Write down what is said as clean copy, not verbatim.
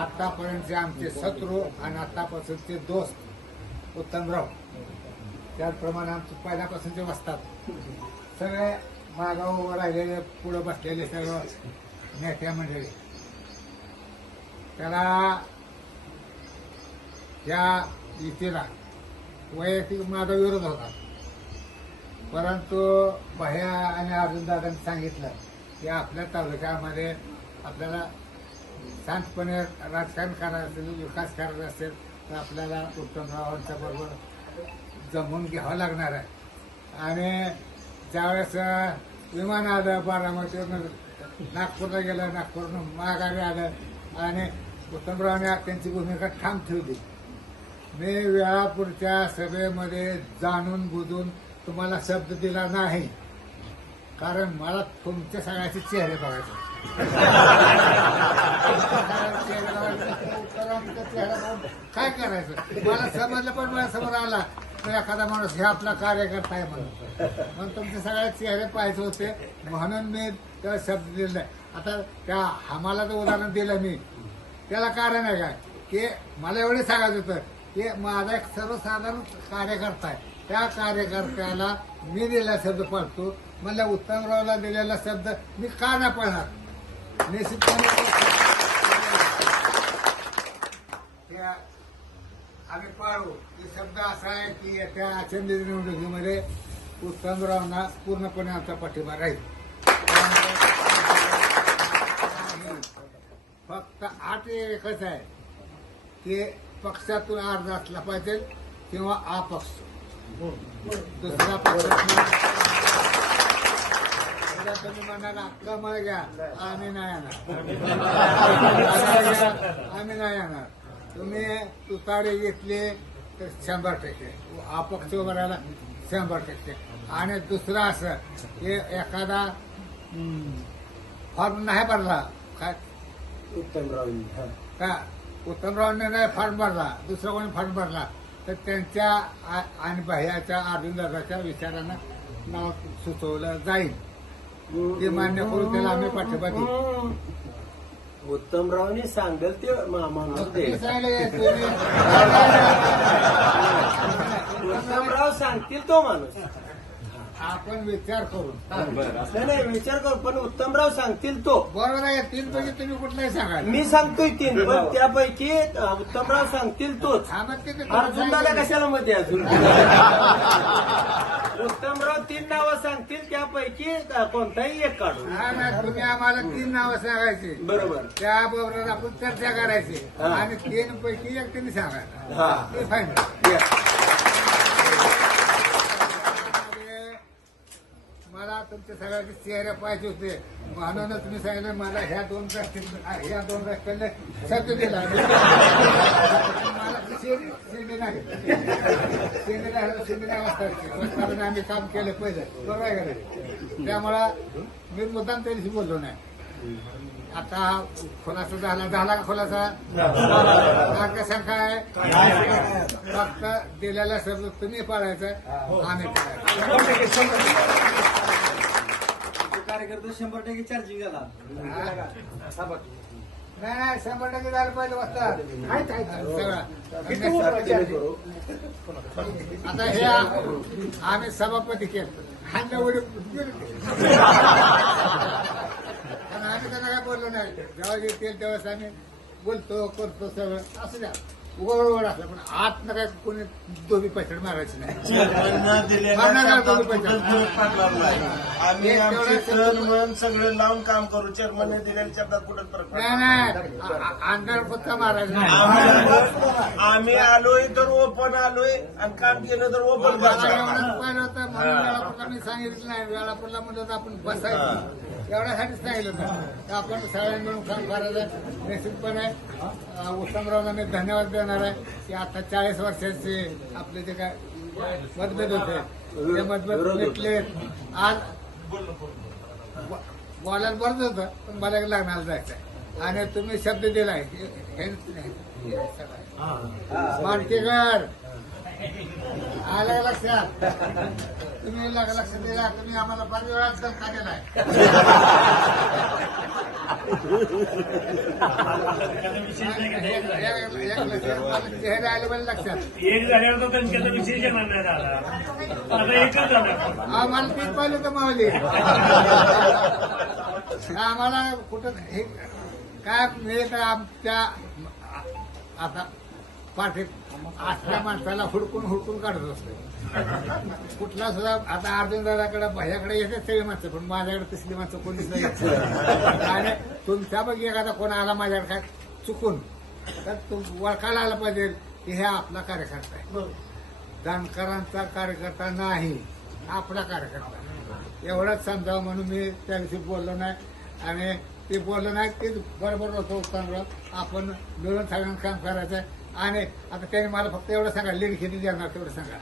आतापर्यंतचे आमचे शत्रू आणि आतापासूनचे दोस्त उत्तमराव, त्याचप्रमाणे आमचे पहिल्यापासूनचे वस्तात सगळे मागावर उभं राहिलेले, पुढे बसलेले सर्व नेत्या मंडळी, त्याला या युतीला वैयक्तिक माझा विरोध होता. परंतु भैया आणि अर्जुनदादांनी सांगितलं की आपल्या तालुक्यामध्ये आपल्याला शांतपणे राजकारण करायचं असेल, विकास करायचा असेल तर आपल्याला उत्तमरावांच्या बरोबर जमून घ्यावं लागणार आहे. आणि ज्यावेळेस विमान आलं बारामतीवरून नागपूरला गेलं, नागपूरवरून माघारी आलं आणि उत्तमरावांनी त्यांची भूमिका ठाम ठेवली. मी वेळापूरच्या सभेमध्ये जाणून बुजून तुम्हाला शब्द दिला नाही, कारण मला तुमच्या सगळ्याचे चेहरे बघायचे. काय करायचं मला समजलं, पण मला समोर आला तर एखादा माणूस हे आपला कार्यकर्ता आहे म्हणून तुमचे सगळे चेहरे पाहायचे होते, म्हणून मी त्याला शब्द दिला. आता त्या आम्हाला जर उदाहरण दिलं मी, त्याला कारण आहे काय की मला एवढे सांगायचं होतं की माझा एक सर्वसाधारण कार्यकर्ता आहे, त्या कार्यकर्त्याला मी दिलेला शब्द पाळतो. मला उत्तमरावला दिलेला शब्द मी का नाही पाळणार? निश्चितपणे आम्ही पाळू. हे शब्द असा आहे की येत्या असेंब्ली निवडणुकीमध्ये उत्तमरावांना पूर्णपणे आमचा पाठिंबा राहील. फक्त आठ एकच आहे की पक्षातून अर्ज असला पाहिजे किंवा अपक्ष. दुसरा पक्ष तुम्ही म्हणाला कमळ घ्या, आम्ही नाही येणार, आम्ही नाही येणार. तुम्ही तुतारी घेतली तर 100%, अपक्ष उभं राहिला 100%. आणि दुसरं असं की एखादा फॉर्म नाही भरला काय उत्तमरावांनी नाही फॉर्म भरला, दुसरा कोणी फॉर्म भरला तर त्यांच्या आणि भैयाच्या अर्जुनदादाच्या विचारांना नाव सुचवलं जाईल. ते मान्य करून त्याला आम्ही पाठिंबा देऊ. उत्तमरावनी सांगेल ते उत्तमराव सांगतील तो माणूस. आपण विचार करू नाही विचार करू, पण उत्तमराव सांगतील तो. बरोबर आहे. 3 पैकी तुम्ही कुठलाही सांगा, मी सांगतोय 3, पण त्यापैकी उत्तमराव सांगतील तोच. अर्जुनदादा कशाला मध्ये अजून उत्तमराव 3 नावं सांगतील, त्यापैकी कोणताही एक काढू. तुम्ही आम्हाला 3 नावं सांगायची, बरोबर. त्याबरोबर आपण चर्चा करायची आणि 3 पैकी एक त्यांनी सांगायला, ते फायनल. मला तुमच्या सगळ्यांचे चेहरे पाहिजे होते, म्हणूनच तुम्ही सांगितलं मला ह्या 2 रस्त्याला शब्द दिला. मला शेंडी नाही, शेंडी नाही वाजता आम्ही काम केलं पहिलं, बरोबर आहे का नाही? त्यामुळं मी मुद्दाम त्यांच्याशी बोललो नाही. आता खुलासा झाला का खुलासा? संख्या आहे, फक्त दिलेला शब्द तुम्ही पाळायचा, आम्ही कार्यकर्ता 100% चार्जिंग झाला. नाही 100% झालं पाहिजे वाजता. आता हे आम्ही सभापती केलं आणि आम्ही त्यांना काय बोललो नाही. जेव्हा येतील तेव्हाच आम्ही बोलतो करतो सगळं असं द्या उघड असलं, पण आत न काय कोणी दोघी पैसे मारायचे नाही. सगळं लावून काम करू. चेअरमन दिलेल्या शब्दात कुठं फरक नाही अंधार पत्ता मारायचा नाही. आम्ही आलोय तर ओपन आलोय आणि काम केलं तर ओपन पाहिलं होतं म्हणून वेळापूरला सांगितलं नाही. वेळापूरला म्हणलं होतं आपण बसायचं, एवढ्यासाठीच सांगितलं होतं. आपण सगळ्यांनी मिळून काम करायचं. निश्चितपणे उत्तमरावला मी धन्यवाद देणार आहे की आता 40 वर्षाचे आपले जे काय मतभेद होते ते मतभेद मिटले. आज बोलायला बरंच होतं, पण मला लग्नाला जायचं आणि तुम्ही शब्द दिलाय मानकेकर आलं लक्षात. तुम्ही लक्ष दिला, तुम्ही आम्हाला फार वेळाच धक्का दिलाय. चेहरा आले मला लक्षात एक झाल्यावर तो त्यांच्याचा विशेष येणार नाही झाला आता एकच झाला आम्हाला तीच पाहिलं तर मावली आम्हाला कुठं हे काय हे तर आमच्या आता पाठीत असल्या माणसाला हुडकून काढत असतो कुठला सुद्धा आता अर्जुन दादाकडे भैयाकडे येते सगळी माणसं पण माझ्याकडे तसली माणसं कोणीच नाही येत. आणि तुमच्या बघ एखादा कोण आला माझ्याकडे काय चुकून तर तू ओळखायला आला पाहिजे की हे आपला कार्यकर्ता आहे जाणकारांचा कार्यकर्ता नाही आपला कार्यकर्ता एवढंच समजावं म्हणून मी त्या दिवशी बोललो नाही आणि ते बोललं नाही ते बरोबर होतं उत्तमराव आपण मिळून सगळ्यांना काम करायचं आणि आता त्याने मला फक्त एवढं सांगा लीड किती देणार तेवढं सांगा